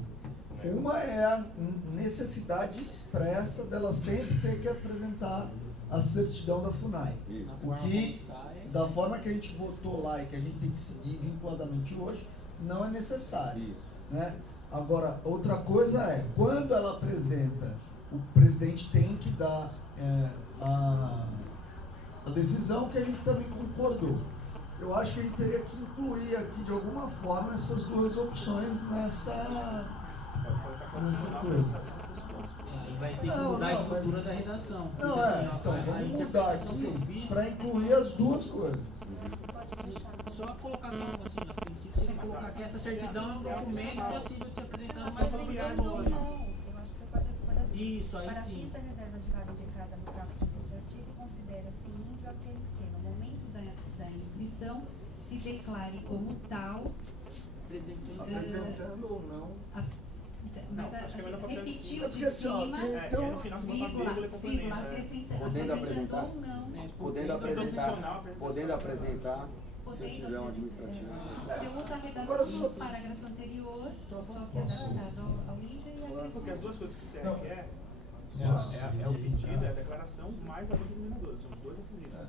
uma é a necessidade expressa dela sempre ter que apresentar a certidão da FUNAI. O que, da forma que a gente votou lá e que a gente tem que seguir vinculadamente hoje, não é necessário. Né? Agora, outra coisa é, quando ela apresenta, o presidente tem que dar a decisão que a gente também concordou. Eu acho que a gente teria que incluir aqui de alguma forma essas duas opções nessa coisa. E vai ter que mudar a estrutura da redação. Não, assim, então vamos mudar aqui para incluir as duas coisas. Só colocar assim, a princípio seria colocar que essa certidão é um documento possível de se apresentar no mais familiar. Não, eu acho que pode assim. Isso, aí para sim. fins da reserva de vaga indicada no caput deste artigo, considera-se índio aquele que, no momento da inscrição, se declare como tal, apresentando ou não. Repetiu de cima, vírgula, apresentando ou não. Podendo apresentar certidão administrativa. Você usa a redação do parágrafo anterior, só que adaptado ao índio e a porque as duas coisas que você requer é o pedido, é a declaração mais a banca examinadora, são os dois requisitos.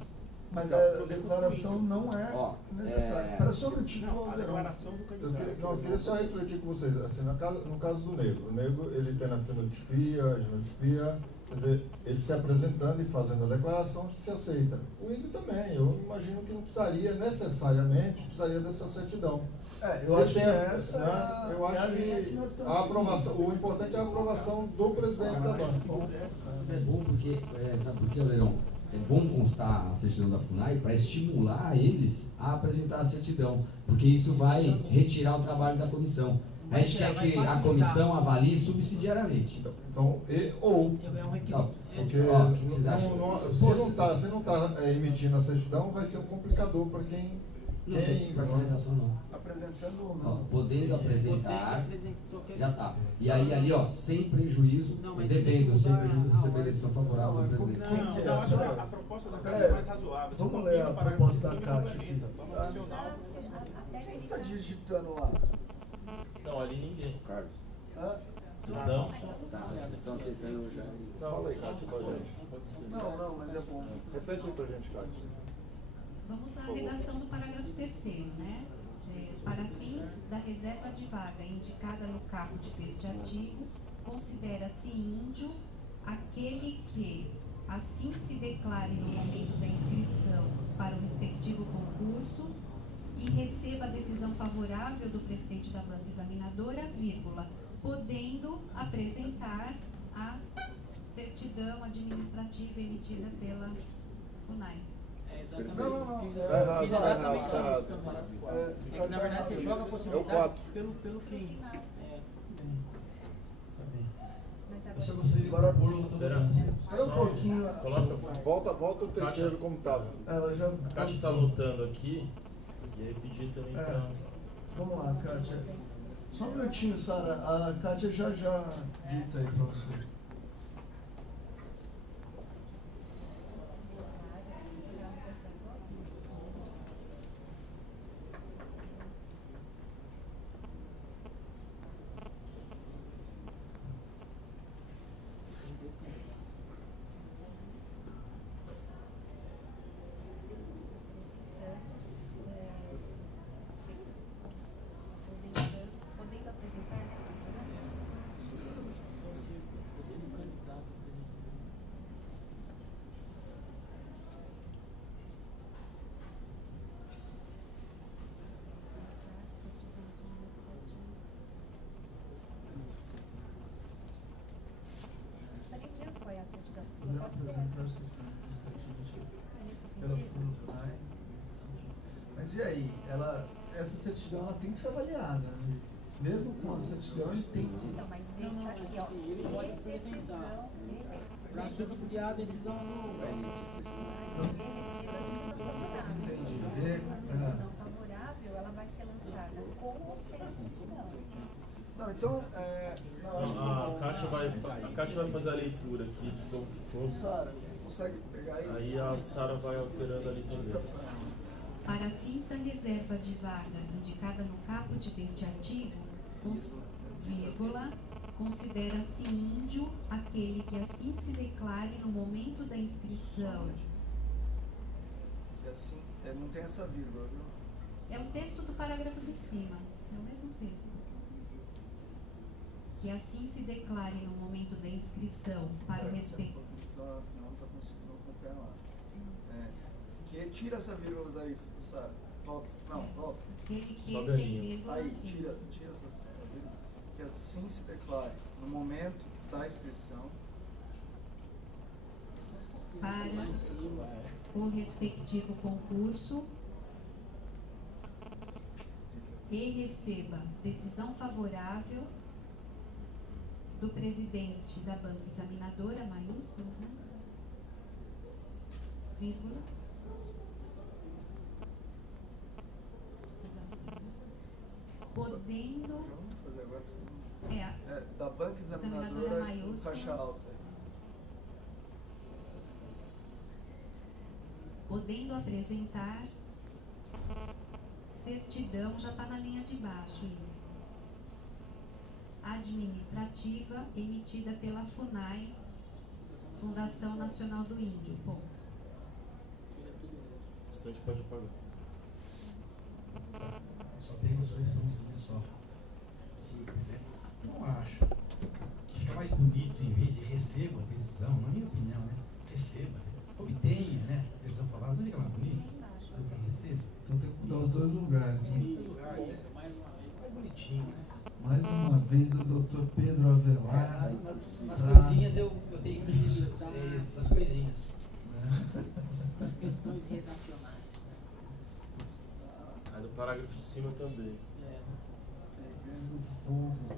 Mas a declaração não é necessária. Espera só um minutinho. A declaração do candidato. Eu queria só refletir com vocês. Assim, no caso do negro, o negro ele tem a fenotipia, a genotipia, quer dizer, ele se apresentando e fazendo a declaração se aceita. O índio também, eu imagino que não necessariamente precisaria dessa certidão. Eu acho que essa eu acho que a aprovação, o importante é a aprovação do presidente da banca. É bom porque, sabe por quê, Leirão? É bom constar a certidão da FUNAI para estimular eles a apresentar a certidão, porque isso vai retirar o trabalho da comissão. A gente quer que a comissão avalie subsidiariamente. Então, ou. É um requisito. Porque se não está emitindo a certidão, vai ser um complicador para quem. Não tem redação não. Apresentando ou não? Podendo apresentar, já está. E aí ali, ó, sem prejuízo, devendo, sem prejuízo de receber a decisão favorável do presidente. Não, acho que a proposta da Cátia é mais razoável. Vamos ler a proposta da Cátia aqui. Quem está digitando lá? Não, ali ninguém. Carlos. Não. Eles estão tentando já. Fala aí, Cátia, pra gente. Não, mas é bom. Repete aí pra gente, Cátia. Vamos à redação do parágrafo 3º, né? Para fins da reserva de vaga indicada no caput deste artigo, considera-se índio aquele que assim se declare no momento da inscrição para o respectivo concurso e receba a decisão favorável do presidente da banca examinadora, vírgula, podendo apresentar a certidão administrativa emitida pela FUNAI. Não. Fiz Tá errado, exatamente tá errado. isso que o parágrafo fala. É que, na verdade, você joga a possibilidade pelo fim. Eu só gostaria agora de pôr Espera um pouquinho. Volta o terceiro como estava. A Kátia está lutando aqui, e aí pedir também para... Vamos lá, Kátia. Só um minutinho, Sara. A Kátia já dita aí para você. Podendo apresentar, qual é a certidão? Podemos apresentar a certidão pela FUNAI. Mas e aí? Essa certidão ela tem que ser avaliada, né? Mesmo com a certidão ele tem que... Então, mas ele está aqui, ó. Ele apresentar para subsidiar a decisão do... A decisão favorável, ela vai ser lançada com ou sem a certidão. Não, então... A Kátia vai fazer a leitura aqui de como ficou. Sara, consegue pegar aí? Aí a Sara vai alterando a leitura. Para fins da reserva de vaga indicada no caput deste artigo, vírgula, considera-se índio aquele que assim se declare no momento da inscrição. E assim, não tem essa vírgula, viu? É o texto do parágrafo de cima, é o mesmo texto. Que assim se declare no momento da inscrição para o respeito. Não está conseguindo acompanhar lá. Que tira essa vírgula daí, Sara. Volta. Não, volta. Aquele que sem vírgula. Aí, tira essa vírgula. Que assim se declare no momento da inscrição para o respectivo concurso e receba decisão favorável do presidente da banca examinadora, maiúsculo, né? Vírgula. Podendo. Vamos fazer agora. Da banca examinadora maiúscula. Caixa alta. Podendo apresentar certidão, já está na linha de baixo isso. Administrativa emitida pela FUNAI, Fundação Nacional do Índio. Ponto. O restante pode apagar. Só tem as versões só. Simples, né? Não acho que fica mais bonito em vez de receba a decisão, na minha opinião, né? Receba, obtenha, né? A decisão falada, não fica mais bonito do que receba. Então tem que mudar os dois lugares. Mais bonitinho, né? Mais uma vez o Dr. Pedro Avelar. Nas coisinhas eu tenho que ir nas coisinhas. As questões redacionais. Aí do parágrafo de cima também. Pegando fogo.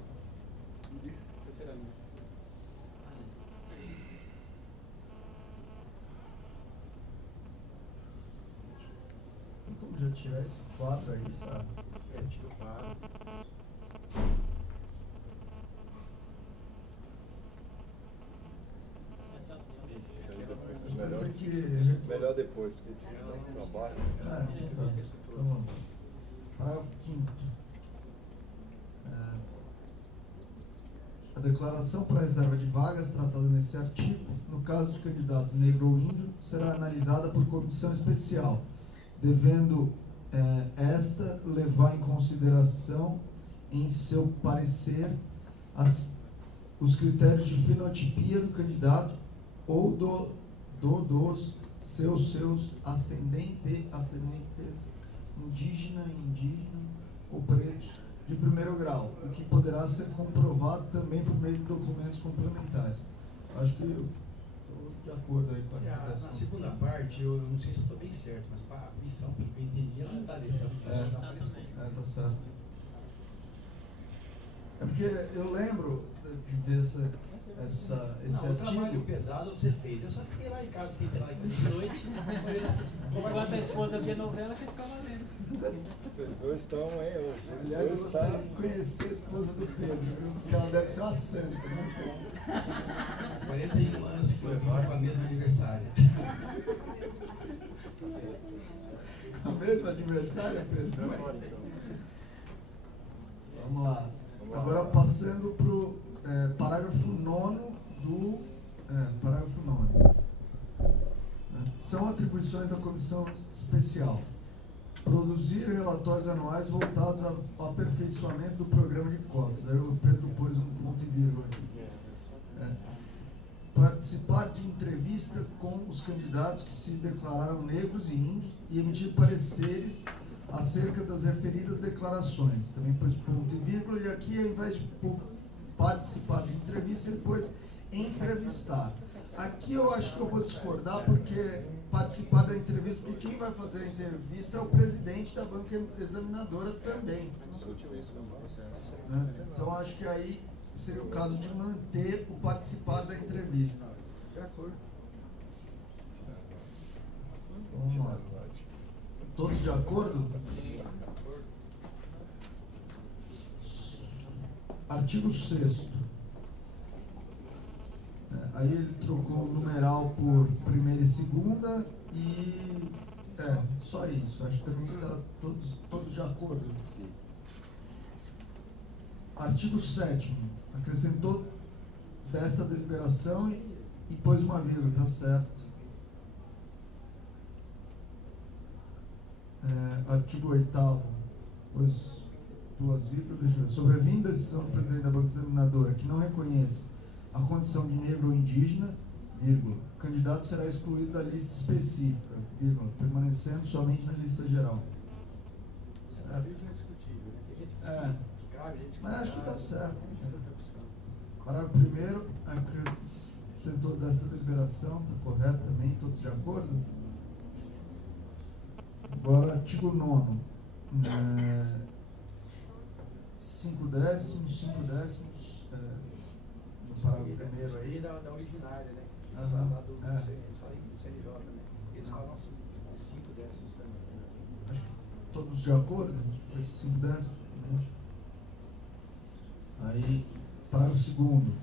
Terceira linha. Tem como já tirar esse quadro aí, sabe? Tira o quadro. Melhor depois, porque senão não trabalha. Então, parágrafo 5º. A declaração para reserva de vagas tratada nesse artigo, no caso de candidato negro ou índio, será analisada por comissão especial, devendo esta levar em consideração em seu parecer os critérios de fenotipia do candidato ou dos seus ascendentes indígena ou pretos de primeiro grau, o que poderá ser comprovado também por meio de documentos complementares. Acho que eu estou de acordo aí com a Na segunda parte, eu não sei se eu estou bem certo, mas a missão, pelo que eu entendi, ela não está deixando de tá certo. É porque eu lembro de ver esse artigo. O trabalho pesado você fez. Eu só fiquei lá em casa, assim, sei lá, de noite, olhando essas... Enquanto a esposa via novela, você ficava lendo. Vocês dois estão aí hoje. Aliás, eu gostaria de conhecer a esposa do Pedro, viu? Porque ela deve ser uma santa, né? 41 anos que foi agora com a mesma aniversária. A mesma aniversária, Pedro? Vamos lá. Agora passando para o parágrafo 9º do parágrafo 9º. São atribuições da comissão especial. Produzir relatórios anuais voltados ao aperfeiçoamento do programa de cotas. Aí o Pedro pôs um ponto e vírgula aqui. Participar de entrevista com os candidatos que se declararam negros e índios e emitir pareceres acerca das referidas declarações. Também pôs ponto e vírgula, e aqui, ao invés de participar de entrevista, ele pôs entrevistar. Aqui eu acho que eu vou discordar, porque participar da entrevista, porque quem vai fazer a entrevista é o presidente da banca examinadora também. Discutiu isso no processo. Então acho que aí seria o caso de manter o participar da entrevista. De acordo. Vamos lá. Todos de acordo? Artigo 6º. Aí ele trocou o numeral por primeira e segunda e... só isso. Acho que também está todos de acordo. Artigo 7º. Acrescentou desta deliberação e pôs uma vírgula, está certo. Artigo 8º, pôs duas vírgulas, deixa eu ver. Sobrevindo a decisão do presidente da banca examinadora que não reconheça a condição de negro ou indígena, vírgula, o candidato será excluído da lista específica, vírgula, permanecendo somente na lista geral. É discutível, né? Tem gente que cabe, gente que mas acho que está cabe. certo. Parágrafo 1º, acrescentou desta deliberação, está correto também, todos de acordo? Agora, artigo 9º. 5 décimos, no parágrafo 1º aí. Da originária, né? Eles falam do CNJ, né? Eles falam 5 décimos também. Acho que todos de acordo com esses 5 décimos? Aí, parágrafo 2º.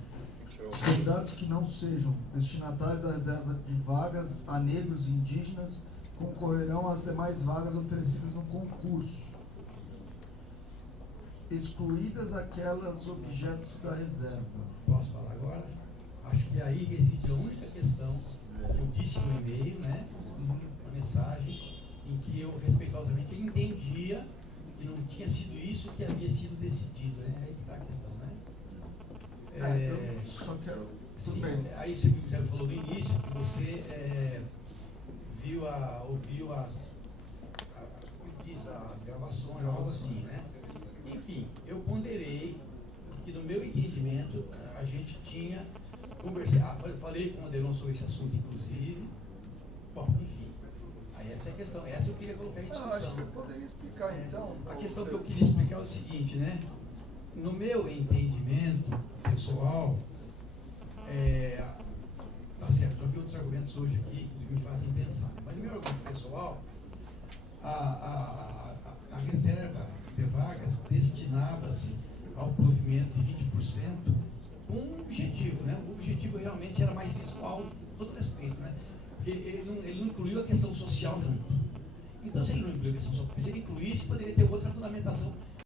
Os candidatos que não sejam destinatários da reserva de vagas a negros e indígenas concorrerão às demais vagas oferecidas no concurso, excluídas aquelas objetos da reserva. Posso falar agora? Acho que aí reside a única questão que eu disse no e-mail, né? Uma mensagem em que eu respeitosamente entendia que não tinha sido isso que havia sido decidido, né? Aí que está a questão, né? Eu só quero... Tudo bem. Aí você já falou no início que você ouviu as gravações, algo assim, né? Enfim, eu ponderei que no meu entendimento a gente tinha conversado, falei com o Adelon sobre esse assunto, inclusive. Bom, enfim, aí essa é a questão, essa eu queria colocar em discussão. Acho que você poderia explicar então. A questão que eu queria explicar é o seguinte, né? No meu entendimento pessoal, tá certo, já vi outros argumentos hoje aqui que me fazem pensar, mas no meu argumento pessoal, a reserva de vagas destinava-se ao provimento de 20% com um objetivo, né? O objetivo realmente era mais visual, com todo respeito, né? Porque ele não incluiu a questão social junto. Então, se ele não incluiu a questão social, porque se ele incluísse, poderia ter outra fundamentação